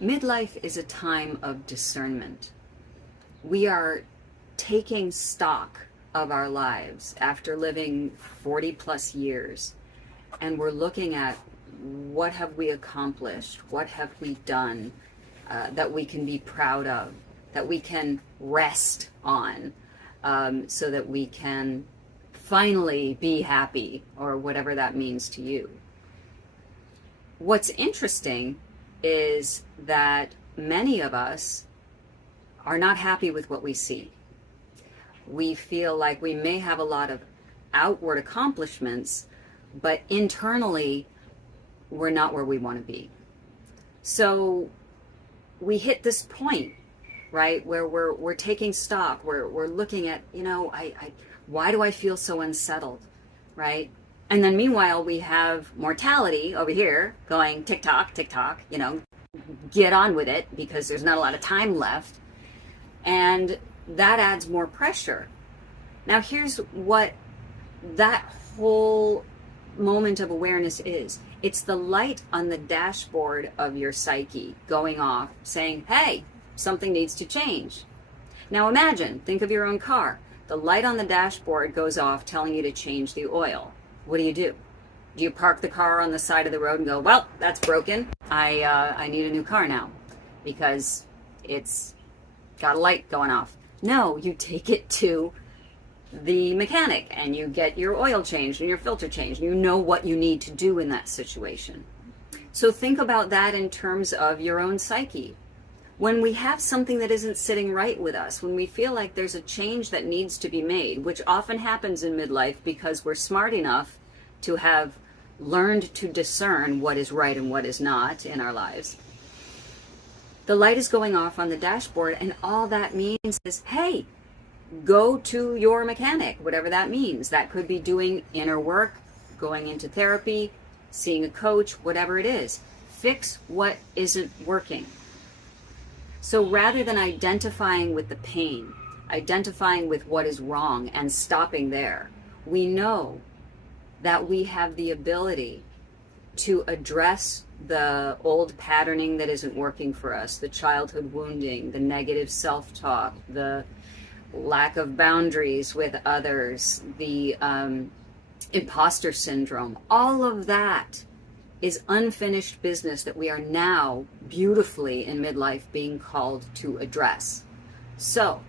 Midlife is a time of discernment. We are taking stock of our lives after living 40 plus years, and we're looking at what have we accomplished, what have we done that we can be proud of, that we can rest on, so that we can finally be happy, or whatever that means to you. What's interesting is that many of us are not happy with what we see. We feel like we may have a lot of outward accomplishments, but internally we're not where we want to be. So we hit this point, right, where we're taking stock, we're looking at, why do I feel so unsettled, right? And then meanwhile, we have mortality over here going tick tock, get on with it, because there's not a lot of time left. And that adds more pressure. Now, here's what that whole moment of awareness is. It's the light on the dashboard of your psyche going off saying, hey, something needs to change. Now imagine, think of your own car. The light on the dashboard goes off telling you to change the oil. What do? Do you park the car on the side of the road and go, well, that's broken. I need a new car now because it's got a light going off. No, you take it to the mechanic and you get your oil changed and your filter changed. You know what you need to do in that situation. So think about that in terms of your own psyche. When we have something that isn't sitting right with us, when we feel like there's a change that needs to be made, which often happens in midlife because we're smart enough to have learned to discern what is right and what is not in our lives, the light is going off on the dashboard, and all that means is, hey, go to your mechanic, whatever that means. That could be doing inner work, going into therapy, seeing a coach, whatever it is. Fix what isn't working. So rather than identifying with the pain, identifying with what is wrong and stopping there, we know that we have the ability to address the old patterning that isn't working for us, the childhood wounding, the negative self-talk, the lack of boundaries with others, the imposter syndrome. All of that is unfinished business that we are now beautifully in midlife being called to address. So,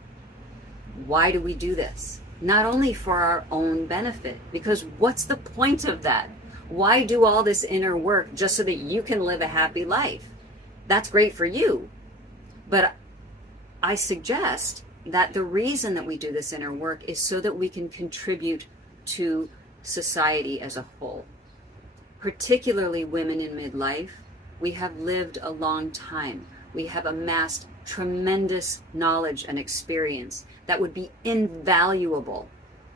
why do we do this? Not only for our own benefit, because what's the point of that? Why do all this inner work just so that you can live a happy life? That's great for you. But I suggest that the reason that we do this inner work is so that we can contribute to society as a whole. Particularly women in midlife, we have lived a long time. We have amassed tremendous knowledge and experience that would be invaluable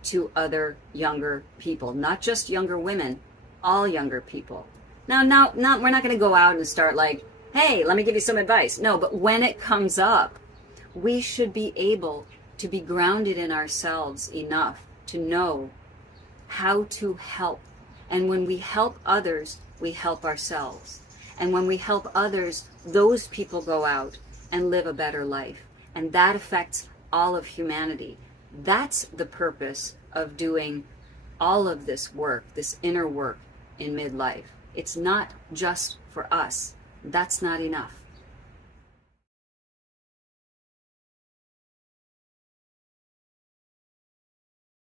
to other younger people, not just younger women, all younger people. Now, we're not going to go out and start like, hey, let me give you some advice. No, but when it comes up, we should be able to be grounded in ourselves enough to know how to help. And when we help others, we help ourselves. And when we help others, those people go out and live a better life. And that affects all of humanity. That's the purpose of doing all of this work, this inner work in midlife. It's not just for us. That's not enough.